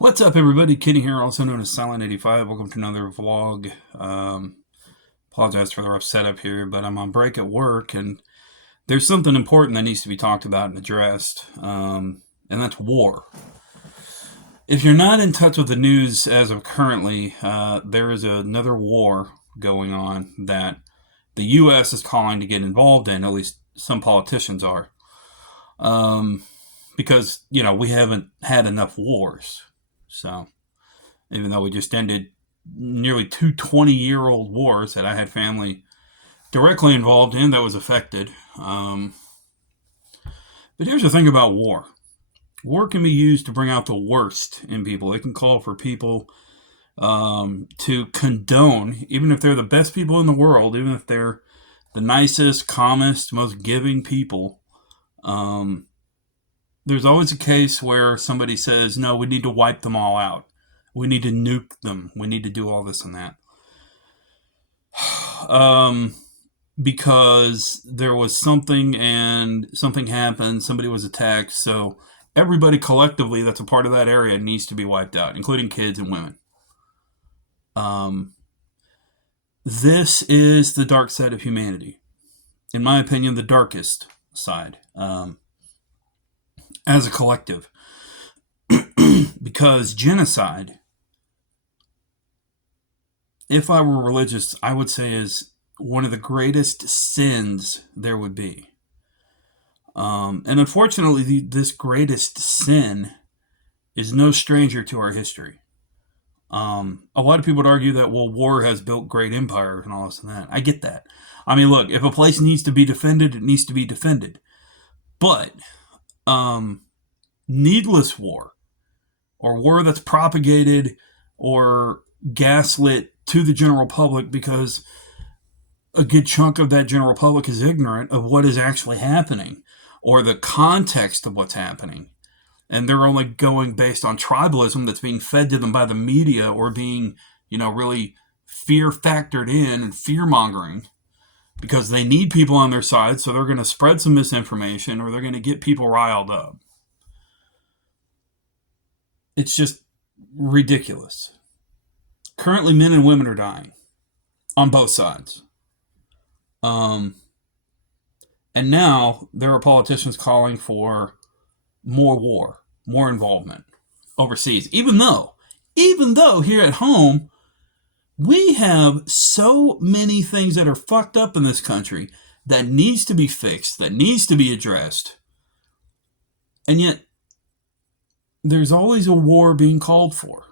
What's up, everybody? Kenny here, also known as Silent85. Welcome to another vlog. Apologize for the rough setup here, but I'm on break at work, and there's something important that needs to be talked about and addressed, and that's war. If you're not in touch with the news as of currently, there is another war going on that the U.S. is calling to get involved in, at least some politicians are, because, we haven't had enough wars. So, even though we just ended nearly two 20-year-old wars that I had family directly involved in that was affected. But here's the thing about war. War can be used to bring out the worst in people. It can call for people to condone, even if they're the best people in the world, even if they're the nicest, calmest, most giving people. There's always a case where somebody says, no, we need to wipe them all out. We need to nuke them. We need to do all this and that. Because there was something and something happened, somebody was attacked, so everybody collectively that's a part of that area needs to be wiped out, including kids and women. This is the dark side of humanity. In my opinion, the darkest side. As a collective. Because genocide, if I were religious, I would say is one of the greatest sins there would be. And unfortunately, this greatest sin is no stranger to our history. A lot of people would argue that, well, war has built great empires and all this and that. I get that. I mean, look, if a place needs to be defended, it needs to be defended. But needless war, or war that's propagated or gaslit to the general public because a good chunk of that general public is ignorant of what is actually happening or the context of what's happening. And they're only going based on tribalism that's being fed to them by the media or being, really fear factored in and fear mongering because they need people on their side. So they're going to spread some misinformation or they're going to get people riled up. It's just ridiculous. Currently, men and women are dying on both sides. And now there are politicians calling for more war, more involvement overseas. Even though here at home, we have so many things that are fucked up in this country that needs to be fixed, that needs to be addressed. And yet, there's always a war being called for.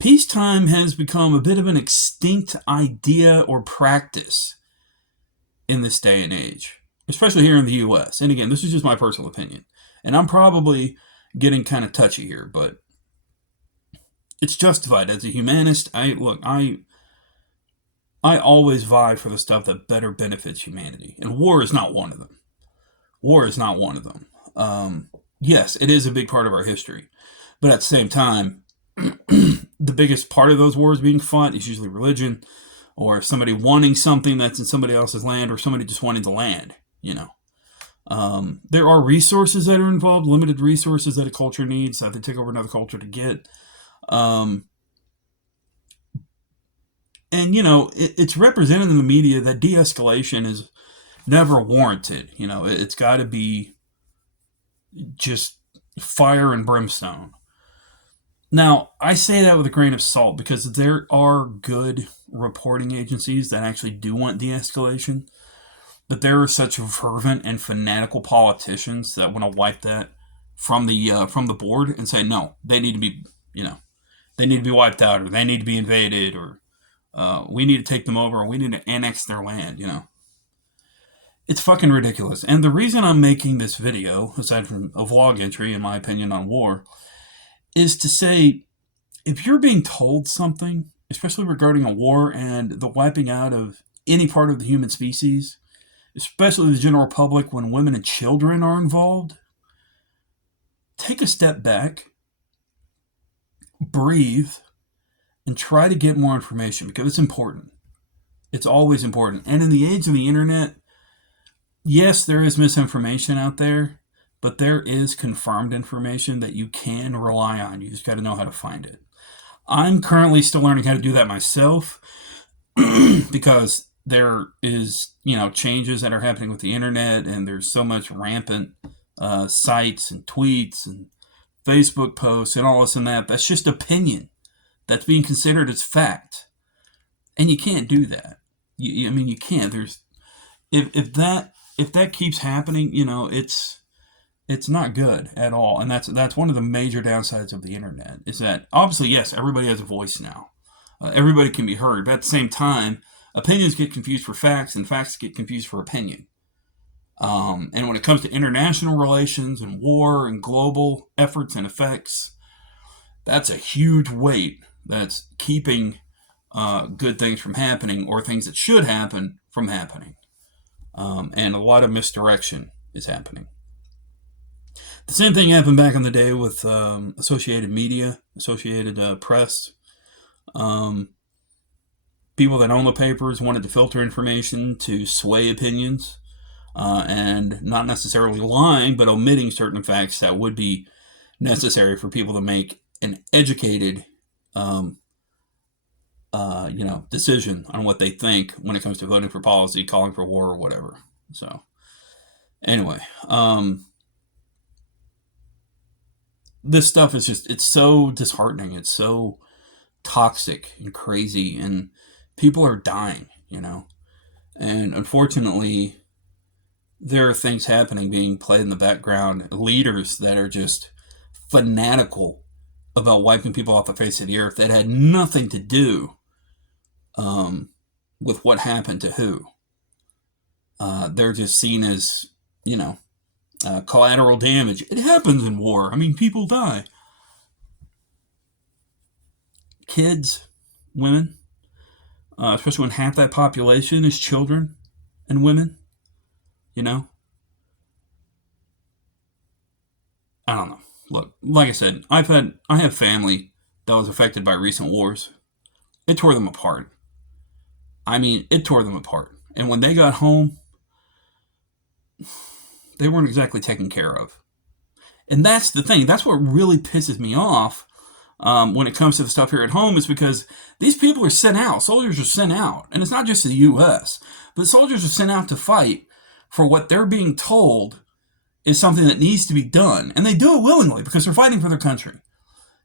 Peacetime has become a bit of an extinct idea or practice in this day and age, especially here in the U.S. And again, this is just my personal opinion. And I'm probably getting kind of touchy here, but it's justified. As a humanist, I always vie for the stuff that better benefits humanity. And war is not one of them. Yes, it is a big part of our history. But at the same time, the biggest part of those wars being fought is usually religion or somebody wanting something that's in somebody else's land or somebody just wanting the land, There are resources that are involved, limited resources that a culture needs that they take over another culture to get. It's represented in the media that de-escalation is never warranted. It's got to be just fire and brimstone. Now, I say that with a grain of salt because there are good reporting agencies that actually do want de-escalation, but there are such fervent and fanatical politicians that want to wipe that from the board and say no, they need to be wiped out, or they need to be invaded, or we need to take them over, or we need to annex their land. It's fucking ridiculous. And the reason I'm making this video, aside from a vlog entry, in my opinion, on war, is to say, if you're being told something, especially regarding a war and the wiping out of any part of the human species, especially the general public when women and children are involved, take a step back, breathe, and try to get more information because it's important. It's always important. And in the age of the internet, yes, there is misinformation out there, but there is confirmed information that you can rely on. You just got to know how to find it. I'm currently still learning how to do that myself because there is, changes that are happening with the internet, and there's so much rampant sites and tweets and Facebook posts and all this and that. That's just opinion. That's being considered as fact, and you can't do that. I mean, you can't. There's if that keeps happening, it's not good at all, and that's one of the major downsides of the internet. Is that obviously, yes, everybody has a voice now. Everybody can be heard, but at the same time, opinions get confused for facts, and facts get confused for opinion. And when it comes to international relations and war and global efforts and effects, that's a huge weight that's keeping good things from happening, or things that should happen from happening. And a lot of misdirection is happening. The same thing happened back in the day with Associated Media, Associated Press. Um, People that own the papers wanted to filter information to sway opinions, and not necessarily lying, but omitting certain facts that would be necessary for people to make an educated, um, decision on what they think when it comes to voting for policy, calling for war, or whatever. So anyway, this stuff is it's so disheartening. It's so toxic and crazy, and people are dying. And unfortunately, there are things happening being played in the background. Leaders that are just fanatical about wiping people off the face of the earth that had nothing to do um, with what happened to who. They're just seen as, you know, collateral damage. It happens in war. I mean, people die. Kids, women, especially when half that population is children and women, you know? I don't know. Look, like I said, I have family that was affected by recent wars. It tore them apart. I mean, it tore them apart. And when they got home, they weren't exactly taken care of. And that's the thing. That's what really pisses me off when it comes to the stuff here at home, is because these people are sent out. Soldiers are sent out. And it's not just the U.S., but soldiers are sent out to fight for what they're being told is something that needs to be done. And they do it willingly because they're fighting for their country.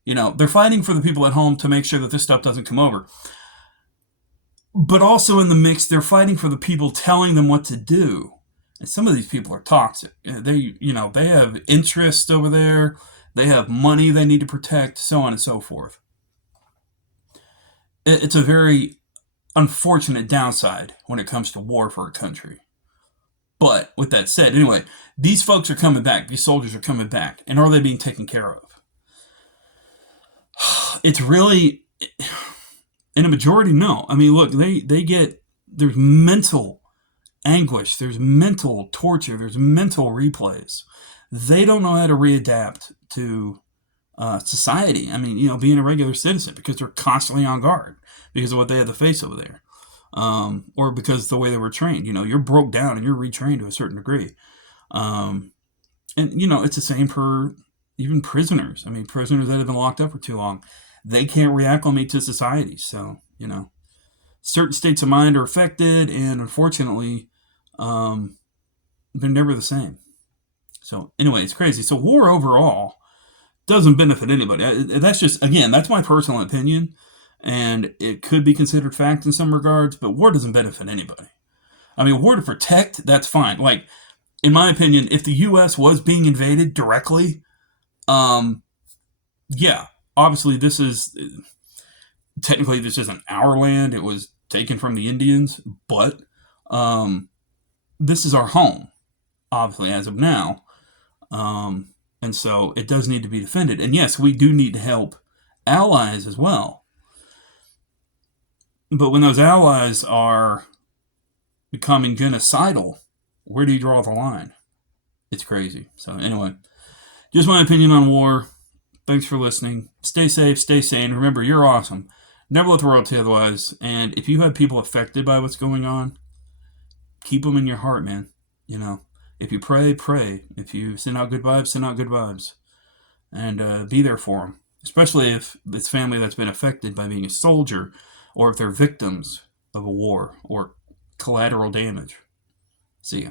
They're fighting for the people at home to make sure that this stuff doesn't come over. But also in the mix, they're fighting for the people telling them what to do. And some of these people are toxic. They have interests over there. They have money they need to protect, so on and so forth. It's a very unfortunate downside when it comes to war for a country. But with that said, anyway, these folks are coming back. These soldiers are coming back. And are they being taken care of? It's really, in a majority, no. I mean, look, there's mental anguish, there's mental torture, there's mental replays. They don't know how to readapt to society. I mean, being a regular citizen, because they're constantly on guard because of what they had to face over there. Or because of the way they were trained. You're broke down and you're retrained to a certain degree. And it's the same for even prisoners. I mean, prisoners that have been locked up for too long, they can't reacclimate to society. So, certain states of mind are affected, and unfortunately, they're never the same. So, anyway, it's crazy. So, war overall doesn't benefit anybody. That's just, again, that's my personal opinion, and it could be considered fact in some regards, but war doesn't benefit anybody. I mean, war to protect, that's fine. Like, in my opinion, if the U.S. was being invaded directly, yeah, obviously technically this isn't our land. It was taken from the Indians, but this is our home, obviously, as of now. And so it does need to be defended. And yes, we do need to help allies as well. But when those allies are becoming genocidal, where do you draw the line? It's crazy. So anyway, just my opinion on war. Thanks for listening. Stay safe, stay sane. Remember, you're awesome. Never let the world tell you otherwise. And if you have people affected by what's going on, keep them in your heart, man. If you pray, pray. If you send out good vibes, send out good vibes. And be there for them, especially if it's family that's been affected by being a soldier or if they're victims of a war or collateral damage. See ya.